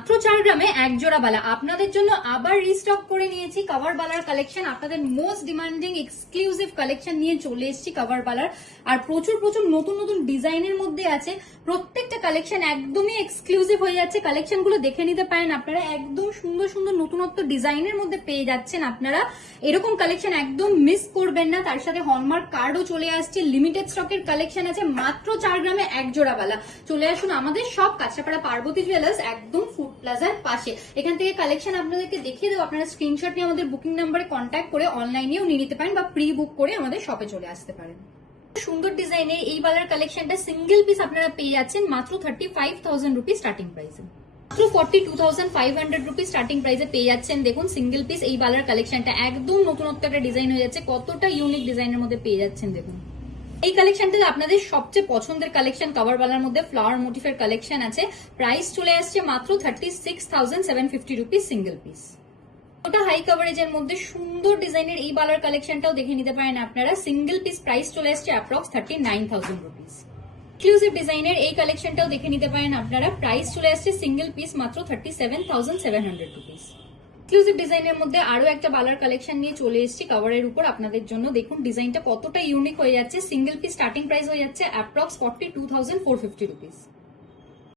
মাত্র 4 গ্রামে এক জোড়া বালা আপনাদের জন্য আবার রিস্টক করে নিয়েছি। কভার বালার কালেকশন, আপনাদের মোস্ট ডিমান্ডিং এক্সক্লুসিভ কালেকশন নিয়ে চলে এসেছি কভার বালার। আর প্রচুর প্রচুর নতুন নতুন ডিজাইনের মধ্যে আছে। প্রত্যেকটা কালেকশন একদমই এক্সক্লুসিভ হয়ে যাচ্ছে। কালেকশন গুলো দেখে নিতে পারেন আপনারা, একদম সুন্দর সুন্দর নতুনত্ব ডিজাইনের মধ্যে পেয়ে যাচ্ছেন আপনারা। এরকম কালেকশন একদম মিস করবেন না। তার সাথে হলমার্ক কার্ডও চলে আসছে। লিমিটেড স্টকের কালেকশন আছে। মাত্র 4 গ্রামে এক জোড়া বালা। চলে আসুন আমাদের সব কাঁচরাপাড়া পার্বতী জুয়েলার্স, একদম ফুড প্লাজার পাশে। এখান থেকে কালেকশন আপনাদেরকে দেখিয়ে দেবো। আপনারা স্ক্রিনশট নিয়ে আমাদের বুকিং নাম্বারে কন্ট্যাক্ট করে অনলাইনেও নিয়ে নিতে পারেন বা প্রি বুক করে আমাদের শপে চলে আসতে পারেন। সুন্দর ডিজাইনের এই বালার কালেকশনটা সিঙ্গেল পিস আপনারা পেয়ে যাচ্ছেন মাত্র 35,000 রুপিস স্টার্টিং প্রাইসে। মাত্র 42,500 রুপিস স্টার্টিং প্রাইসে পেয়ে যাচ্ছেন। দেখুন সিঙ্গেল পিস এই বালার কালেকশনটা একদম নতুনত্ব একটা ডিজাইন হয়ে যাচ্ছে। কতটা ইউনিক ডিজাইনের মধ্যে পেয়ে যাচ্ছেন দেখুন। এই কালেকশনটা আপনাদের সবচেয়ে পছন্দের কালেকশন। কভার বালার মধ্যে ফ্লাওয়ার মোটিফের কালেকশন আছে। প্রাইস চলে আসছে মাত্র 36,750 রুপিস সিঙ্গেল পিস। ওটা হাই কভারেজের মধ্যে সুন্দর ডিজাইনের এই বালার কালেকশনটাও দেখে নিতে পারেন আপনারা। সিঙ্গেল পিস প্রাইস চলে আসছে অ্যাপ্রক্স 39,000 রুপিস। এক্সক্লুসিভ ডিজাইনের এই কালেকশনটাও দেখে নিতে পারেন আপনারা। প্রাইস চলে আসছে সিঙ্গেল পিস মাত্র 37,700 রুপিস। এক্সক্লুসিভ ডিজাইনের মধ্যে আরো একটা বালার কালেকশন নিয়ে চলে এসেছি কভারের উপর আপনাদের জন্য। দেখুন ডিজাইনটা কতটা ইউনিক হয়ে যাচ্ছে। সিঙ্গেল পিস স্টার্টিং প্রাইস হয়ে যাচ্ছে অ্যাপ্রক্স 42,450 রুপিস।